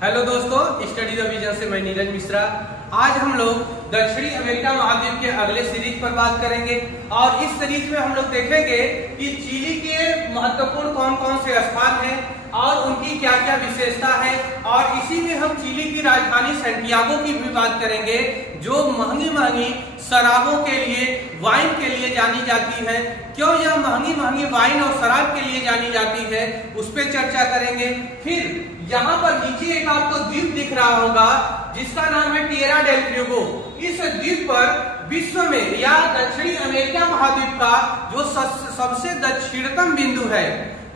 Hello दोस्तों, study the vision से मैं नीरज मिश्रा। आज हम लोग दक्षिणी अमेरिका महाद्वीप के अगले सीरीज पर बात करेंगे और इस सीरीज में हम लोग देखेंगे कि चिली के महत्वपूर्ण कौन कौन से स्थान हैं और उनकी क्या क्या विशेषता है। और इसी में हम चिली की राजधानी सैंटियागो की भी बात करेंगे, जो महंगी महंगी शराबों के लिए, वाइन के लिए जानी जाती है। क्यों यह महंगी महंगी वाइन और शराब के लिए जानी जाती है, उस पर चर्चा करेंगे। फिर यहाँ पर नीचे एक आपको द्वीप दिख रहा होगा जिसका नाम है टिएरा डेल फ्यूगो। इस द्वीप पर विश्व में या दक्षिणी अमेरिका महाद्वीप का जो सबसे दक्षिणतम बिंदु है,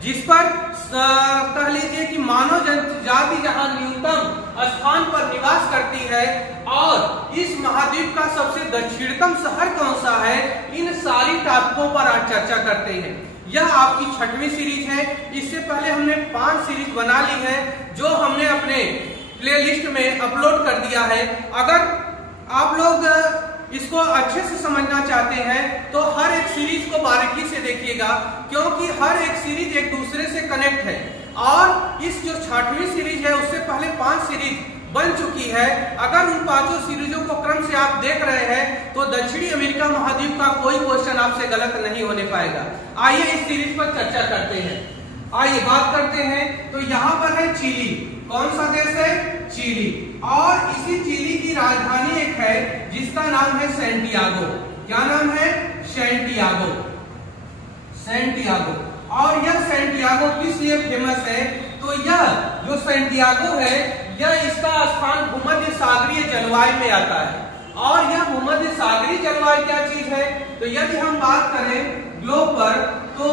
जिस पर कह लीजिए कि मानव जनजाति जहां न्यूनतम स्थान पर निवास करती है, और इस महाद्वीप का सबसे दक्षिणतम शहर कौन सा है, इन सारी टॉपिकों पर आज चर्चा करते हैं। यह आपकी 6वीं सीरीज है। इससे पहले हमने 5 सीरीज बना ली है जो हमने अपने प्लेलिस्ट में अपलोड कर दिया है। अगर आप लोग इसको अच्छे से समझना चाहते हैं तो हर एक सीरीज को बारीकी से देखिएगा, क्योंकि हर एक सीरीज एक दूसरे से कनेक्ट है। और इस जो 6वीं सीरीज है उससे पहले 5 सीरीज बन चुकी है। अगर उन 5 सीरीजों को क्रम से आप देख रहे हैं तो दक्षिणी अमेरिका महाद्वीप का कोई क्वेश्चन आपसे गलत नहीं होने पाएगा। आइए इस सीरीज पर चर्चा करते हैं। आइए बात करते हैं। तो यहाँ पर है चिली। कौन सा देश है? चिली। और इसी चिली की राजधानी एक है जिसका नाम है सैंटियागो। क्या नाम है? सैंटियागो। सैंटियागो। और यह सैंटियागो किस लिए फेमस है? तो यह जो सैंटियागो है, यह इसका स्थान भूमध्य सागरीय जलवायु में आता है। और यह भूमध्य सागरीय जलवायु क्या चीज है? तो यदि हम बात करें ग्लोब पर, तो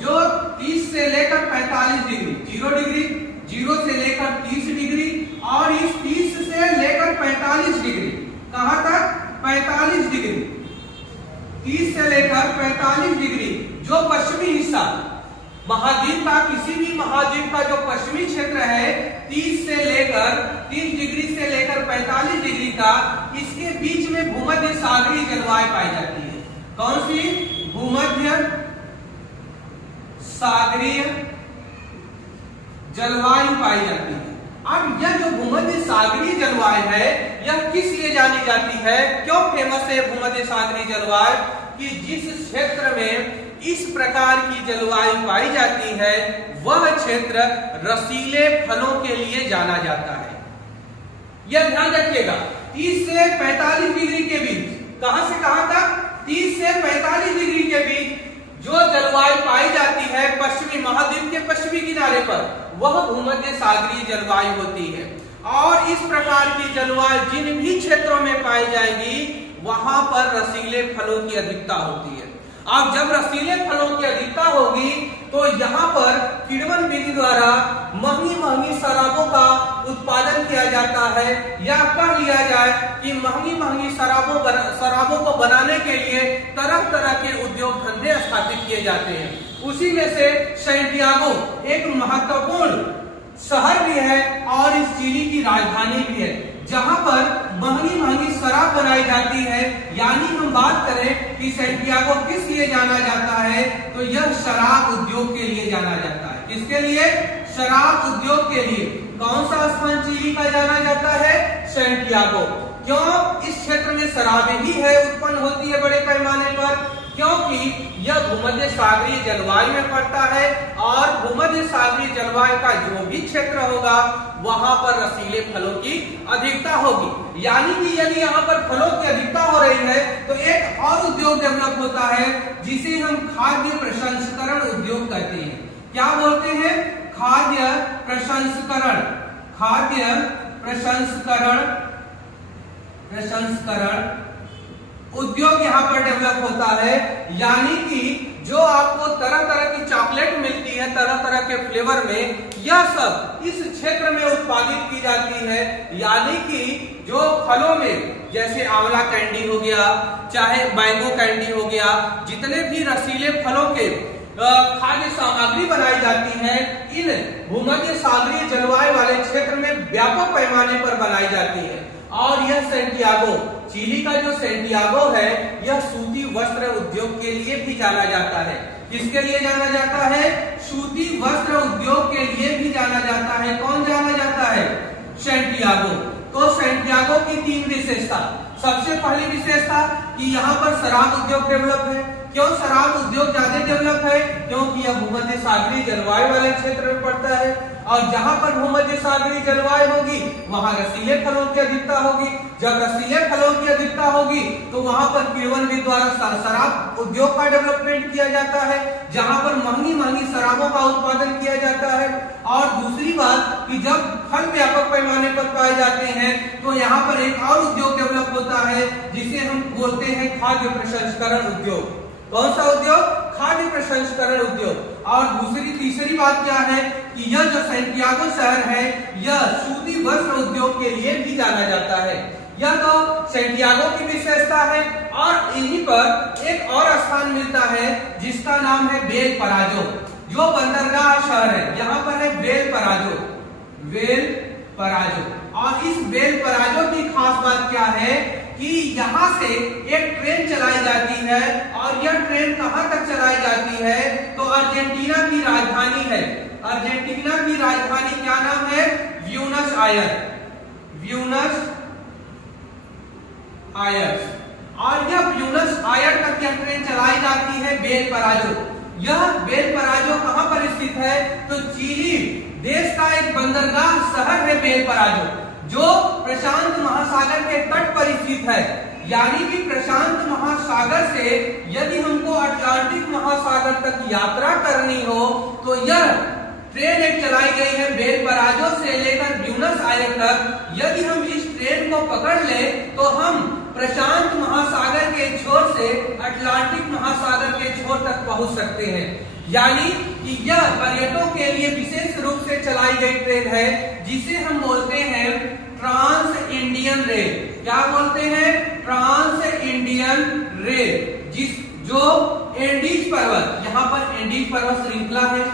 जो 30 से लेकर 45 डिग्री, 0 डिग्री, 0 से लेकर 30 डिग्री, और इस 30 से लेकर 45 डिग्री, कहां तक? 45 डिग्री, 30 से लेकर 45 डिग्री जो पश्चिमी हिस्सा महाद्वीप का, किसी भी महाद्वीप का जो पश्चिमी क्षेत्र है, 30 से लेकर 30 डिग्री से लेकर 45 डिग्री का, इसके बीच में भूमध्य सागरीय जलवायु पाई जाती है। कौन सी? भूमध्य सागरीय जलवायु पाई जाती है। अब यह जो भूमध्य सागरीय जलवायु है, यह किस लिए जानी जाती है? क्यों फेमस है भूमध्य सागरीय जलवायु? कि जिस क्षेत्र में इस प्रकार की जलवायु पाई जाती है, वह क्षेत्र रसीले फलों के लिए जाना जाता है। यह ध्यान रखिएगा। 30 से 45 डिग्री के बीच, कहां से कहां तक? 30 से 45 डिग्री के बीच जो जलवायु पाई जाती है पश्चिमी महाद्वीप के पश्चिमी किनारे पर, वह भूमध्य सागरीय जलवायु होती है। और इस प्रकार की जलवायु जिन भी क्षेत्रों में पाई जाएगी, वहां पर रसीले फलों की अधिकता होती है। अब जब रसीले फलों की अधिकता होगी तो यहाँ पर किण्वन विधि द्वारा महंगी महंगी शराबों का उत्पादन किया जाता है, या कह लिया जाए कि महंगी महंगी शराबों को बनाने के लिए तरह तरह के उद्योग धंधे स्थापित किए जाते हैं। उसी में से सैंटियागो एक महत्वपूर्ण शहर भी है और इस चिली की राजधानी भी है, जहां पर महंगी महंगी शराब बनाई जाती है। यानी हम बात करें कि सैंटियागो किस लिए जाना जाता है, तो यह शराब उद्योग के लिए जाना जाता है। किसके लिए? शराब उद्योग के लिए। कौन सा स्थान चिली का जाना जाता है? सैंटियागो। क्यों? इस क्षेत्र में शराबें ही है उत्पन्न होती है बड़े पैमाने पर, क्योंकि यह भूमध्य सागरीय जलवायु में पड़ता है। और भूमध्य सागरीय जलवायु का जो भी क्षेत्र होगा, वहां पर रसीले फलों की अधिकता होगी। यानी कि यदि यहाँ पर फलों की अधिकता हो रही है तो एक और उद्योग डेवलप होता है जिसे हम खाद्य प्रसंस्करण उद्योग कहते हैं। क्या बोलते हैं? खाद्य प्रसंस्करण। खाद्य प्रसंस्करण उद्योग यहाँ पर डेवलप होता है। यानी कि जो आपको तरह तरह की चॉकलेट मिलती है तरह तरह के फ्लेवर में, यह सब इस क्षेत्र में उत्पादित की जाती है। यानी कि जो फलों में, जैसे आंवला कैंडी हो गया, चाहे मैंगो कैंडी हो गया, जितने भी रसीले फलों के खाद्य सामग्री बनाई जाती है, इन भूमध्य सागरीय जलवायु वाले क्षेत्र में व्यापक पैमाने पर बनाई जाती है। और यह सैंटियागो, चिली का जो सैंटियागो है, यह सूती वस्त्र उद्योग के लिए भी जाना जाता है। किसके लिए जाना जाता है? सूती वस्त्र उद्योग के लिए भी जाना जाता है। कौन जाना जाता है? सैंटियागो की 3 विशेषता। सबसे पहली विशेषता कि यहाँ पर शराब उद्योग डेवलप है। क्यों शराब उद्योग ज्यादा डेवलप है? क्योंकि यह भूमध्य सागरीय जलवायु वाले क्षेत्र में पड़ता है, और जहां पर भूमध्य सागरीय जलवायु होगी वहां रसीले फलों की अधिकता होगी। जब रसीले फलों की अधिकता होगी तो वहां पर किण्वन द्वारा शराब उद्योग का डेवलपमेंट किया जाता है, जहां पर महंगी महंगी शराबों का उत्पादन किया जाता है। और दूसरी बात कि जब फल व्यापक पैमाने पर पाए जाते हैं तो यहाँ पर एक और उद्योग डेवलप होता है जिसे हम बोलते हैं खाद्य प्रसंस्करण उद्योग। कौन सा उद्योग? खाद्य प्रसंस्करण उद्योग। और तीसरी बात क्या है कि यह जो सैंटियागो शहर है यह सूती वस्त्र उद्योग के लिए भी जाना जाता है। यह तो सैंटियागो की विशेषता है। और इन्हीं पर एक और स्थान मिलता है जिसका नाम है बेल पराजो, जो बंदरगाह शहर है। यहाँ पर है बेल पराजो। और इस बेल पराजो की खास बात क्या है कि यहाँ से एक ट्रेन चलाई जाती है, और यह ट्रेन कहाँ तक चलाई जाती है? तो अर्जेंटीना की राजधानी है। अर्जेंटीना की राजधानी क्या नाम है? Buenos Aires. और यह ब्यूनस आयर्स तक यह ट्रेन चलाई जाती है बेल पराजो। यह बेल पराजो कहाँ पर स्थित है? तो चिली देश का एक बंदरगाह शहर है बेल पराजो, जो प्रशांत महासागर के तट पर स्थित है। यानी कि प्रशांत महासागर से यदि हमको अटलांटिक महासागर तक यात्रा करनी हो तो यह ट्रेन एक चलाई गई है बेल पराजो से लेकर ब्यूनस आयर्स तक। यदि हम इस ट्रेन को पकड़ ले तो हम प्रशांत महासागर के छोर से अटलांटिक महासागर के छोर तक पहुंच सकते हैं। यानी कि यह पर्यटकों के लिए विशेष रूप से चलाई गई ट्रेन है, जिसे हम बोलते हैं ट्रांस इंडियन रेल। क्या बोलते हैं? Trans Indian rail. जो एंडीज पर्वत, यहाँ पर एंडीज पर्वत श्रृंखला है।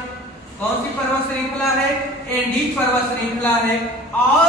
कौन सी पर्वत श्रृंखला है? एंडीज पर्वत श्रृंखला है। और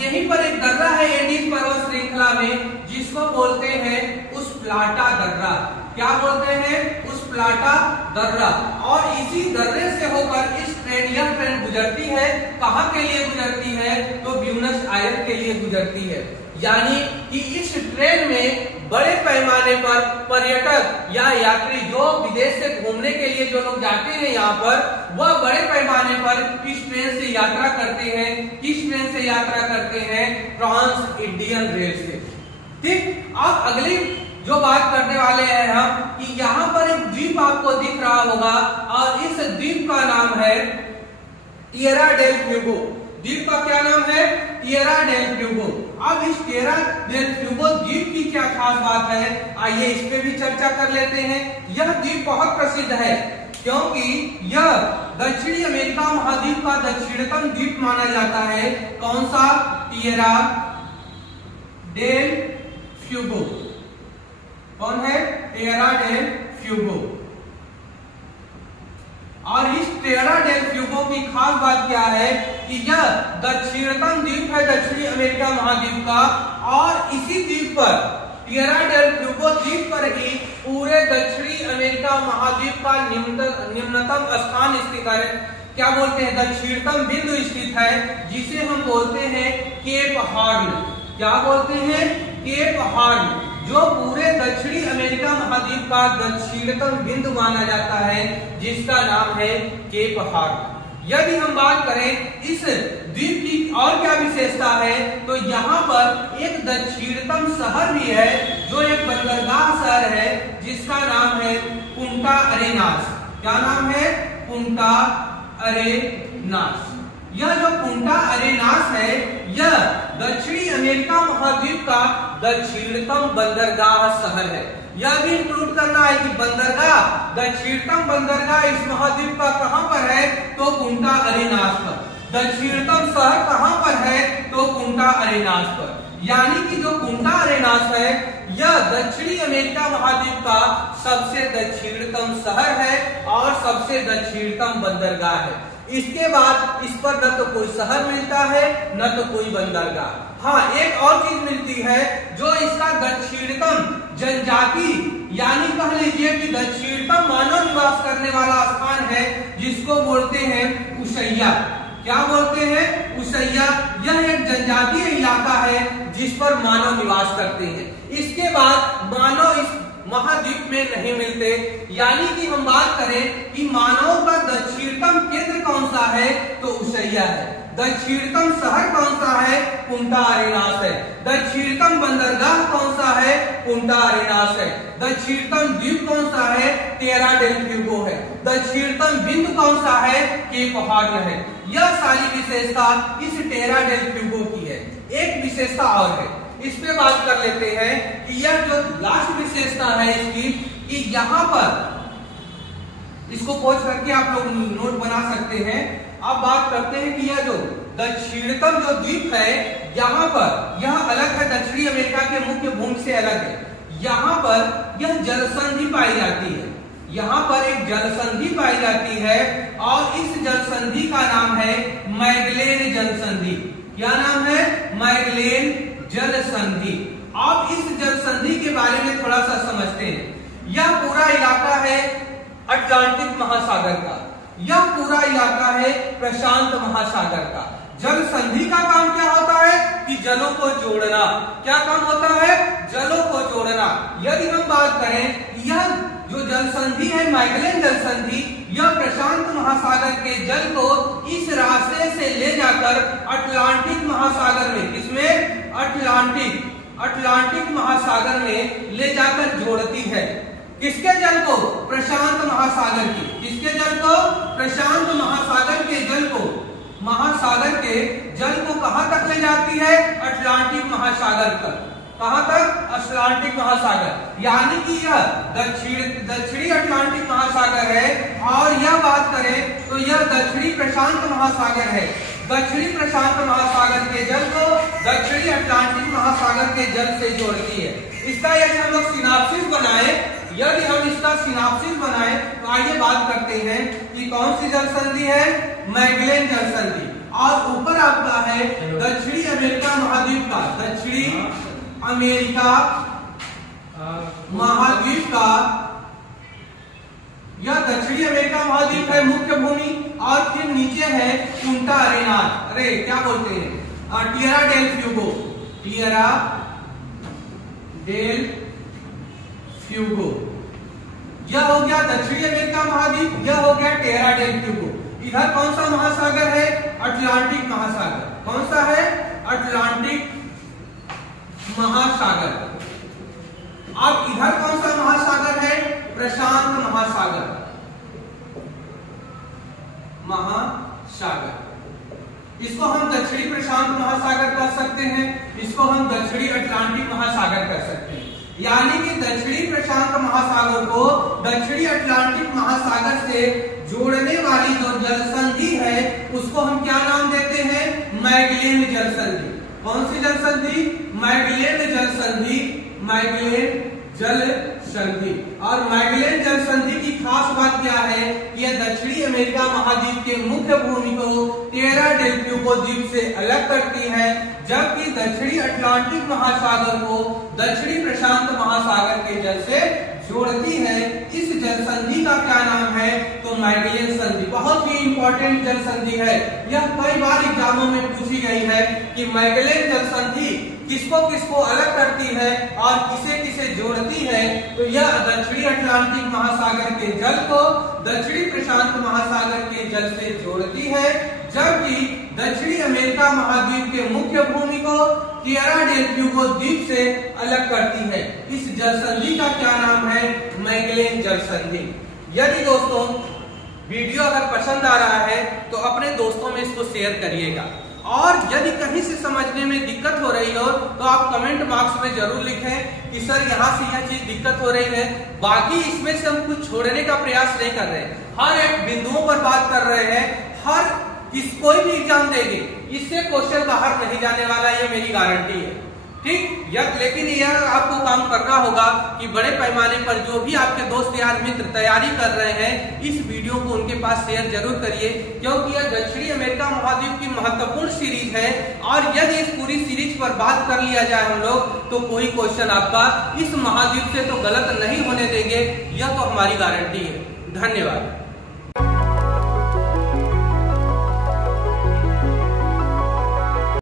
यहीं पर एक दर्रा है एंडीज पर्वत श्रृंखला में, जिसको बोलते हैं उस्प्लाटा दर्रा। क्या बोलते हैं? उस्प्लाटा दर्रा। और इसी दर्रे से होकर यह ट्रेन गुजरती है। कहाँ के लिए गुजरती है? तो ब्यूनस आयर्स के लिए गुजरती है। यानी कि इस ट्रेन में बड़े पैमाने पर पर्यटक या यात्री जो विदेश से घूमने के लिए जो लोग जाते हैं यहाँ पर, वह बड़े पैमाने पर इस ट्रेन से यात्रा करते हैं। किस ट्रेन से यात्रा करते हैं? ट्रांस इंडियन रेल से। ठीक। अब अगली जो बात करने वाले हैं हम कि यहाँ पर एक द्वीप आपको दिख रहा होगा, और इस द्वीप का नाम है टिएरा डेल फ्यूगो। द्वीप का क्या नाम है? Tierra del Fuego. अब इस टिएरा डेल फ्यूगो द्वीप की क्या खास बात है, आइए इस पे भी चर्चा कर लेते हैं। यह द्वीप बहुत प्रसिद्ध है क्योंकि यह दक्षिणी अमेरिका महाद्वीप का दक्षिणतम द्वीप माना जाता है। कौन सा? Tierra del Fuego. कौन है? Tierra del Fuego. और इस टिएरा डेल फ्यूगो की खास बात क्या है कि यह दक्षिणतम द्वीप है दक्षिणी अमेरिका महाद्वीप का, और इसी द्वीप पर टिएरा डेल फ्यूगो द्वीप पर ही पूरे दक्षिणी अमेरिका महाद्वीप का निम्नतम स्थान स्थित है। क्या बोलते हैं? दक्षिणतम बिंदु स्थित है, जिसे हम बोलते हैं केप हॉर्न। क्या बोलते हैं? केप हॉर्न, जो पूरे दक्षिणी अमेरिका महाद्वीप का दक्षिणतम बिंदु माना जाता है, जिसका नाम है केप हॉर्न। यदि हम बात करें इस द्वीप की और क्या विशेषता है, तो यहाँ पर एक दक्षिणतम शहर भी है, जो एक बंदरगाह शहर है, जिसका नाम है पुंटा अरेनास। क्या नाम है? पुंटा अरेनास। यह जो पुंटा अरेनास है, यह दक्षिणी अमेरिका महाद्वीप का दक्षिणतम बंदरगाह शहर है। यह भी इंक्लूड करना है कि बंदरगाह, दक्षिणतम बंदरगाह इस महाद्वीप का कहां पर है? तो पुंटा अरेनास पर। दक्षिणतम शहर कहां पर है? तो पुंटा अरेनास पर। यानी कि जो पुंटा अरेनास है, यह दक्षिणी अमेरिका महाद्वीप का सबसे दक्षिणतम शहर है और सबसे दक्षिणतम बंदरगाह है। इसके बाद इस पर न तो कोई शहर मिलता है, न तो कोई बंदरगाह। हाँ, एक और चीज मिलती है, जो इसका दक्षिणतम जनजाति, यानी कह लीजिए कि दक्षिणतम मानव निवास करने वाला स्थान है, जिसको बोलते हैं उसैया। क्या बोलते हैं? उसैया। यह एक जनजातीय इलाका है जिस पर मानव निवास करते हैं। इसके बाद मानव इस महाद्वीप में नहीं मिलते। यानी कि हम बात करें कि मानव का दक्षिणतम केंद्र कौन सा है, तो उसैया है। दक्षिणतम शहर कौन सा है, पुंटा अरेनास है। दक्षिणतम बंदरगाह कौन सा है, पुंटा अरेनास है। दक्षिणतम द्वीप कौन सा है, टेरा डेल फ्यूगो है। दक्षिणतम बिंदु कौन सा है, केप हॉर्न है। यह सारी विशेषता इस टेरा डेल फ्यूगो की है। एक विशेषता और है, इस पे बात कर लेते हैं कि यह जो लास्ट विशेषता है इसकी, कि यहाँ पर इसको खोज करके आप लोग नोट बना सकते हैं। अब बात करते हैं कि यह जो दक्षिणतम जो द्वीप है, यहाँ पर यह अलग है, दक्षिणी अमेरिका के मुख्य भूमि से अलग है। यहाँ पर यह जलसंधि पाई जाती है। यहाँ पर एक जलसंधि पाई जाती है और इस जलसंधि का नाम है मैगलेन जलसंधि। क्या नाम है, मैगलेन जलसंधि। आप इस जलसंधि के बारे में थोड़ा सा समझते हैं। यह पूरा इलाका है अटलांटिक महासागर का, यह पूरा इलाका है प्रशांत महासागर का। जल संधि का काम क्या होता है कि जलों को जोड़ना। क्या काम होता है, जलों को जोड़ना। यदि हम बात करें, यह जो जल संधि है मैगलेन जल संधि, यह प्रशांत महासागर के जल को इस रास्ते से ले जाकर अटलांटिक महासागर में, इसमें अटलांटिक महासागर में ले जाकर जोड़ती है। किसके जल को, प्रशांत महासागर की। किसके जल को, प्रशांत महासागर के जल को, महासागर के जल को कहां तक ले जाती है, अटलांटिक महासागर तक। कहां तक, अटलांटिक महासागर। यानी कि यह दक्षिणी अटलांटिक महासागर है और यह बात करें तो यह दक्षिणी प्रशांत महासागर है। दक्षिणी प्रशांत महासागर के जल को दक्षिणी अटलांटिक महासागर के जल से जोड़ती है। इसका यदि हम लोग सिनाप्सिस बनाए, यदि हम इसका सिनाप्सिस बनाए तो आइए बात करते हैं कि कौन सी जल संधि है, मैगलेन जल संधि। और ऊपर आपका है दक्षिणी अमेरिका महाद्वीप का, दक्षिणी अमेरिका महाद्वीप का, यह दक्षिणी अमेरिका महाद्वीप है मुख्य भूमि। और फिर नीचे है पुंटा अरेनास, अरे क्या बोलते हैं, Tierra del Fuego, Tierra del Fuego. यह हो गया दक्षिणी अमेरिका महाद्वीप, यह हो गया टेरा डेल फ्यूगो। इधर कौन सा महासागर है, अटलांटिक महासागर। कौन सा है, अटलांटिक महासागर। अब इधर कौन सा महासागर है, प्रशांत महासागर। इसको हम दक्षिणी प्रशांत महासागर कर सकते हैं, इसको हम दक्षिणी अटलांटिक महासागर कर सकते हैं। यानी कि दक्षिणी प्रशांत महासागर को दक्षिणी अटलांटिक महासागर से जोड़ने वाली जो जलसंधि है उसको हम क्या नाम देते हैं, मैगलेन जलसंधि। कौन सी जलसंधि, मैगलेन जलसंधि, मैगलेन जल संधि। और मैगलेन जल संधि की खास बात क्या है, यह दक्षिणी अमेरिका महाद्वीप के मुख्य भूमि को टेरा डेल फ्यूगो द्वीप से अलग करती है, जबकि दक्षिणी अटलांटिक महासागर को दक्षिणी प्रशांत महासागर के जल से जोड़ती है। इस जल संधि का क्या नाम है, तो मैगलेन संधि। बहुत ही इंपॉर्टेंट जल संधि है, यह कई बार एग्जामों में पूछी गई है कि मैगलेन जल संधि किसको किसको अलग करती है और किसे किसे जोड़ती है। तो यह दक्षिणी अटलांटिक महासागर के जल को दक्षिणी प्रशांत महासागर के जल से जोड़ती है, जबकि दक्षिणी अमेरिका महाद्वीप के मुख्य भूमि को टिएरा डेल फ्यूगो द्वीप से अलग करती है। इस जल संधि का क्या नाम है, मैगलेन जल संधि। यदि दोस्तों वीडियो अगर पसंद आ रहा है तो अपने दोस्तों में इसको शेयर करिएगा, और यदि कहीं से समझने में दिक्कत हो रही हो तो आप कमेंट बॉक्स में जरूर लिखें कि सर यहाँ से यह चीज दिक्कत हो रही है। बाकी इसमें से हम कुछ छोड़ने का प्रयास नहीं कर रहे, हर एक बिंदुओं पर बात कर रहे हैं। हर कोई भी एग्जाम देंगे इससे क्वेश्चन बाहर नहीं जाने वाला, ये मेरी गारंटी है, ठीक। लेकिन यह आपको काम करना होगा कि बड़े पैमाने पर जो भी आपके दोस्त यार मित्र तैयारी कर रहे हैं, इस वीडियो को उनके पास शेयर जरूर करिए, क्योंकि यह दक्षिणी अमेरिका महाद्वीप की महत्वपूर्ण सीरीज है। और यदि इस पूरी सीरीज पर बात कर लिया जाए हम लोग तो कोई क्वेश्चन आपका इस महाद्वीप से तो गलत नहीं होने देंगे, यह तो हमारी गारंटी है। धन्यवाद।